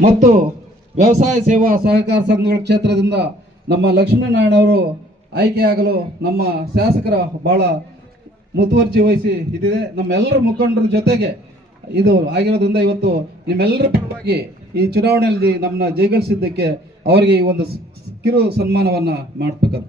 ಮತ್ತು ವ್ಯವಸಾಯ ಸೇವಾ ಸಹಕಾರ ಸಂಘಗಳ ಕ್ಷೇತ್ರದಿಂದ ನಮ್ಮ ಲಕ್ಷ್ಮೀನಾರಾಯಣ ಅವರು ಆಯ್ಕೆಯಾಗಲು ನಮ್ಮ ಶಾಸಕರ ಬಹಳ ಮುತುವರ್ಜಿ ವಹಿಸಿ ಇದಿದೆ ನಮ್ಮೆಲ್ಲರ ಮುಖಂಡರ ಜೊತೆಗೆ ಇದು ಆಗಿರೋದ್ರಿಂದ ಇವತ್ತು ನಿಮ್ಮೆಲ್ಲರ ಪರವಾಗಿ ಈ ಚುನಾವಣೆಯಲ್ಲಿ ನಮ್ಮನ್ನ ಜಯಗಳಿಸಿದ್ದಕ್ಕೆ ಅವರಿಗೆ ಈ ಒಂದು ಕಿರು ಸನ್ಮಾನವನ್ನ ಮಾಡ್ಬೇಕಂತ.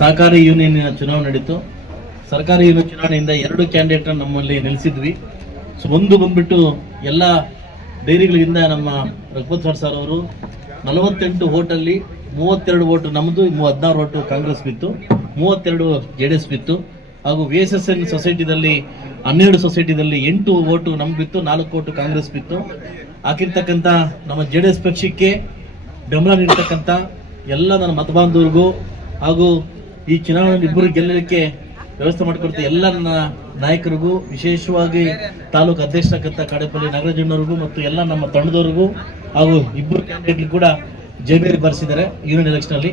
ಸಹಕಾರಿ ಯೂನಿಯನ್ನಿನ ಚುನಾವಣೆ ನಡೀತು. ಸರ್ಕಾರಿ ಯೂನಿಯನ್ ಚುನಾವಣೆಯಿಂದ ಎರಡು ಕ್ಯಾಂಡಿಡೇಟ್ ನಮ್ಮಲ್ಲಿ ನಿಲ್ಲಿಸಿದ್ವಿ. ಸೊ ಒಂದು ಬಂದ್ಬಿಟ್ಟು ಎಲ್ಲ ಡೈರಿಗಳಿಂದ ನಮ್ಮ ರಘುಪತ್ ಸರ್ ಸರ್ ಅವರು ನಲವತ್ತೆಂಟು ಓಟಲ್ಲಿ ಮೂವತ್ತೆರಡು ಓಟು ನಮ್ಮದು ಹದಿನಾರು ಓಟು ಕಾಂಗ್ರೆಸ್ ಬಿತ್ತು. ಮೂವತ್ತೆರಡು ಜೆ ಡಿ ಎಸ್ ಬಿತ್ತು. ಹಾಗೂ ವಿ ಎಸ್ ಎಸ್ ಎನ್ ಸೊಸೈಟಿದಲ್ಲಿ, ಹನ್ನೆರಡು ಸೊಸೈಟಿದಲ್ಲಿ ಎಂಟು ಓಟು ನಮ್ಗೆ ಬಿತ್ತು, ನಾಲ್ಕು ಓಟು ಕಾಂಗ್ರೆಸ್ ಬಿತ್ತು. ಹಾಕಿರ್ತಕ್ಕಂಥ ನಮ್ಮ ಜೆ ಡಿ ಎಸ್ ಪಕ್ಷಕ್ಕೆ ಬೆಂಬಲ ನೀಡ್ತಕ್ಕಂಥ ಎಲ್ಲ ನನ್ನ ಮತಬಾಂಧವರಿಗೂ ಹಾಗೂ ಈ ಚುನಾವಣೆಯಲ್ಲಿ ಇಬ್ಬರು ಗೆಲ್ಲಲಿಕ್ಕೆ ವ್ಯವಸ್ಥೆ ಮಾಡಿಕೊಡ್ತೀವಿ ಎಲ್ಲ ನಾಯಕರಿಗೂ, ವಿಶೇಷವಾಗಿ ತಾಲೂಕು ಅಧ್ಯಕ್ಷರಾಗಂತ ಕಾಡೇಪಲ್ಲಿ ನಾಗರಾಜಣ್ಣವ್ರಿಗೂ ಮತ್ತು ಎಲ್ಲ ನಮ್ಮ ತಂಡದವರಿಗೂ ಹಾಗೂ ಇಬ್ಬರು ಕ್ಯಾಂಡಿಡೇಟ್ ಕೂಡ ಜಯಬೇರಿ ಬರೆಸಿದ್ದಾರೆ ಯೂನಿಯನ್ ಎಲೆಕ್ಷನ್ ಅಲ್ಲಿ.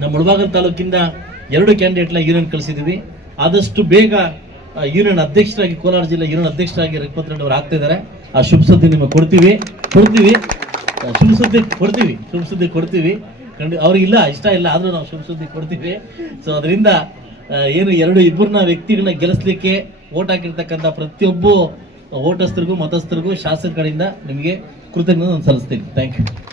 ನಮ್ಮ ಮುಳಬಾಗಲ್ ತಾಲೂಕಿಂದ ಎರಡು ಕ್ಯಾಂಡಿಡೇಟ್ನ ಯೂನಿಯನ್ ಕಳಿಸಿದ್ದೀವಿ ಆದಷ್ಟು ಬೇಗ ಯೂನಿಯನ್ ಅಧ್ಯಕ್ಷರಾಗಿ, ಕೋಲಾರ ಜಿಲ್ಲಾ ಯೂನಿಯನ್ ಅಧ್ಯಕ್ಷರಾಗಿ ರಘುಪತ್ ಅವರು ಆಗ್ತಾ ಇದ್ದಾರೆ ಆ ಶುಭ ಸುದ್ದಿ ನಿಮಗೆ ಕೊಡ್ತೀವಿ ಕೊಡ್ತೀವಿ. ಶುಭ ಸುದ್ದಿ ಕೊಡ್ತೀವಿ, ಶುಭ ಸುದ್ದಿ ಕೊಡ್ತೀವಿ. ಖಂಡಿ ಅವ್ರಿಗಿಲ್ಲ ಇಷ್ಟ ಇಲ್ಲ, ಆದರೂ ನಾವು ಶುಭ ಸುದ್ದಿ ಕೊಡ್ತೀವಿ. ಸೊ ಅದರಿಂದ ಏನು ಎರಡು ಇಬ್ಬರನ್ನ ವ್ಯಕ್ತಿಗಳನ್ನ ಗೆಲ್ಲಿಸ್ಲಿಕ್ಕೆ ಓಟ್ ಹಾಕಿರ್ತಕ್ಕಂಥ ಪ್ರತಿಯೊಬ್ಬ ಓಟಸ್ಥರಿಗೂ ಮತಸ್ಥರಿಗೂ, ಶಾಸಕರಿಂದ ನಿಮಗೆ ಕೃತಜ್ಞತೆ ಸಲ್ಲಿಸ್ತೀನಿ. Thank you